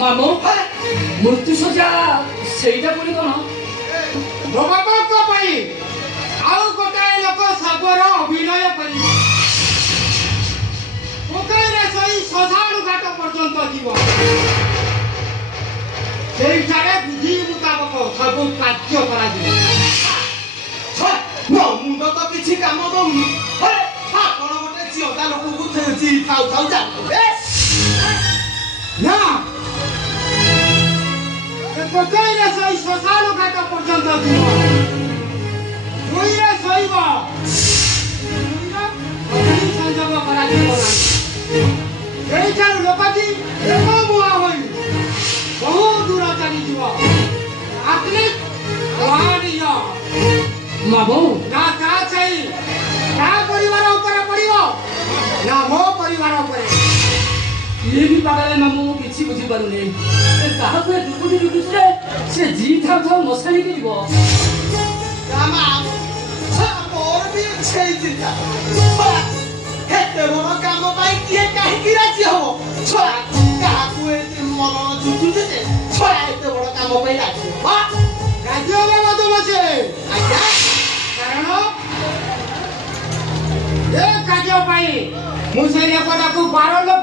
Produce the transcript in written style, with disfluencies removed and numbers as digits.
ମାମୁଁ ମୃତ୍ୟୁ ସଜା ସେଇଟା ବୋଲି କଣ? ଭଗବାନଙ୍କ ପାଇଁ ଆଉ ଗୋଟାଏ ଲୋକ ଶବର ଅଭିନୟ କରିବ। ପକାଇରେ ସେଇ ଶ୍ମଶାନ ଘାଟ ପର୍ଯ୍ୟନ୍ତ ଯିବ। ସେଇଠାରେ ବିଧି ମୁତାବକ ସବୁ କାର୍ଯ୍ୟ କରାଯିବ। ମୋ ମୁଣ୍ଡ ତ କିଛି କାମ ଦଉନି। ଆପଣ ଗୋଟେ ଝିଅଟା ଲୋକକୁ ଥାଉ ଥାଉ ଯାଉଥିଲେ ନା ପକାଇରେ ସେଇ ଶ୍ମଶାନ ଘାଟ ପର୍ଯ୍ୟନ୍ତ ଯିବ। ଭୂଇଁରେ ଶୋଇବ। ସଂଯୋଗ କରାଯିବ ନାହିଁ। ସେଇଠାରୁ ଲୋକଟି ଏକ ମୁହାଁ ହୋଇ ବହୁ ଦୂର ଚାଲିଯିବ। ମାମୁଁ ନା ତା ଛାଇ ତା ପରିବାର ଉପରେ ପଡ଼ିବ ନା ମୋ ପରିବାର ଉପରେ। ଇଏ ବି ପାଗଳ ମାମୁଁ, ମୁଁ କିଛି ବୁଝିପାରୁନି। କାହାକୁ ଏ ଦୁର୍ବୁଦ୍ଧି ଜୁଟୁଛି ସେ ଜି ଥାଉ ଥାଉ ମଶାଣିକି ଯିବ। ମୋର ବି ସେଇ ଚିନ୍ତା। ଏତେ ବଡ କାମ ପାଇଁ କିଏ କାହିଁକି ରାଜି ହବ? କାହାକୁ ଏତେ ମରଣ ଜୁଟୁଛି ଯେ ଏତେ ବଡ କାମ ପାଇଁ ରାଜି ହବ? ରାଜ୍ୟ ବାବା ବସେ। ଆଜ୍ଞା କାରଣ ଏ କାର୍ଯ୍ୟ ପାଇଁ ମୁଁ ସେ ଲୋକଟାକୁ 12 ଲକ୍ଷ